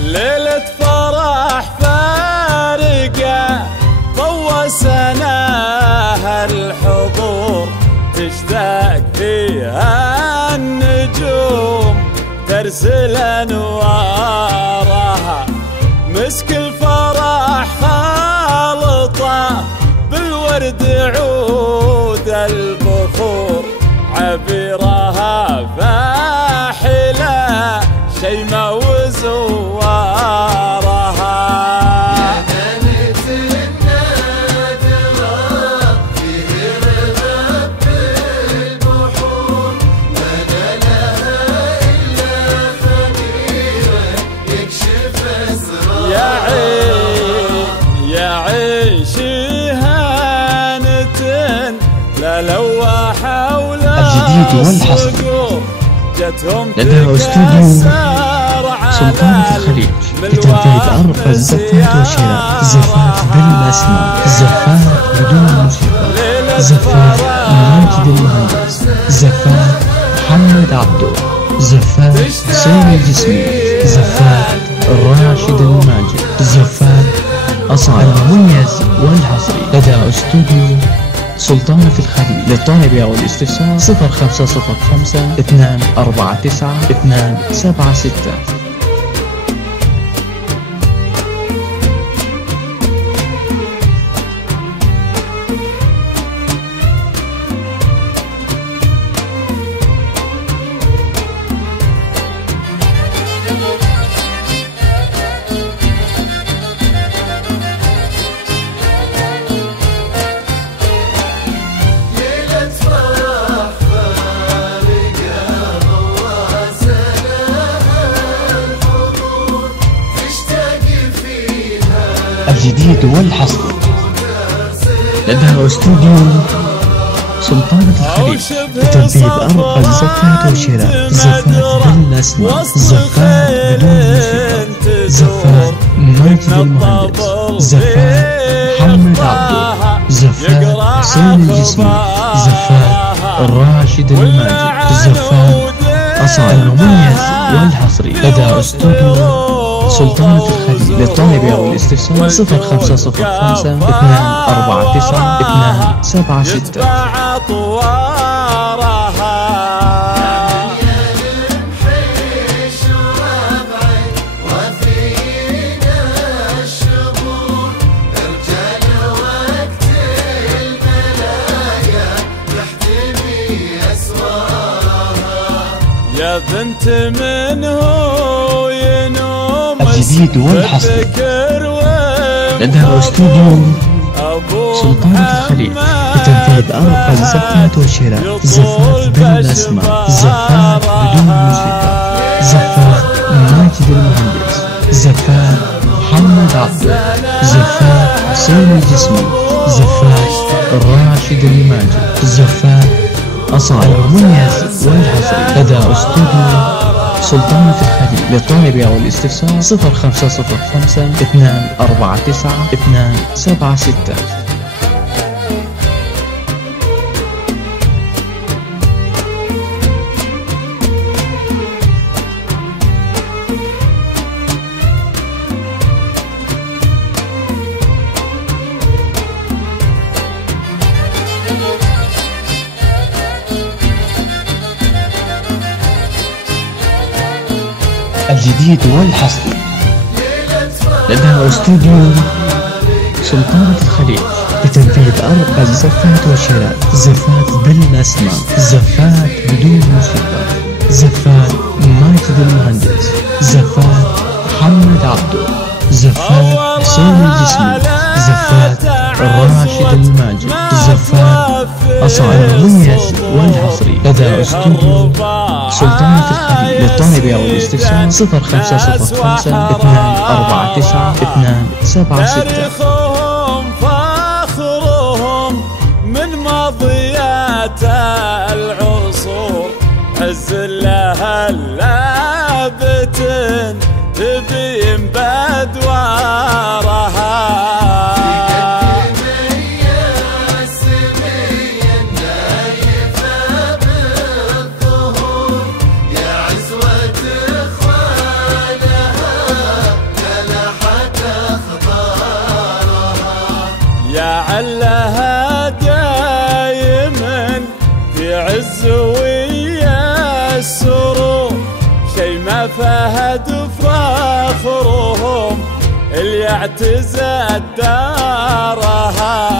ليلة فرح فارقة ضوى سناها الحضور تشتاق فيها النجوم ترسل أنوارها مسك الفرح خالطة بالورد عود البخور عبيرها فاحلة شيمة وزوارها يا بنت النادرة فيه رغب بالبحور ما لها إلا فقيرا يكشف أسرارها يا عيش هانة لا لوحة ولا الجديد والحصر لدى استوديو سلطانة الخليج لتنفيذ أرقى الزفات وشراء زفات بالأسماء زفات بدون موسيقى زفات ماجد المهندس زفات محمد عبده زفات حسين الجسمي زفات راشد الماجد زفات أصعد المميز والحصري لدى استوديو سلطانة الخليج للطالب أو الاستفسار 0505 249 276. الجديد والحصر لدى استوديو سلطانة الخليج لتنفيذ أرقى الزفات وشراء زفات بالأسماء زفات بدون موسيقى زفات ماجد المهندس زفات محمد عبده زفات حسين الجسمي زفات راشد الماجد زفات أصعد المميز والحصري لدى استوديو سلطانة الخليج للطالب أو الاستفسار 0505 249 276. يا بنت من هو ينوم الجديد والحصر لدى استوديو سلطانة الخليج لتنفيذ أرقى الزفات وشراء زفات بالأسماء زفات بدون موسيقى زفات ماجد المهندس زفات محمد عبده زفات حسين الجسمي زفات راشد الماجد زفات أصعد المميز والحصري لدى استوديو سلطانة الخليج للطالب أو الاستفسار 0505 249 276. الجديد والحصري لدى استوديو سلطانة الخليج لتنفيذ أرقى الزفات والشراء. زفات بالأسماء، زفات بدون موسيقى، زفات ماجد المهندس، زفات محمد عبده، زفات حسين الجسمي، زفات راشد الماجد، زفات أصالويس والحصري لدى استوديو سلطانة الخليج. للطالب أو الاستفسار 0505 249 276. تاريخهم فاخرهم من ماضيات العصور، عز لها اللابت تبين بأدوارها. لعلها دايما في عز ويا السرور، شي ما فهد فاخرهم اللي اعتزت دارها.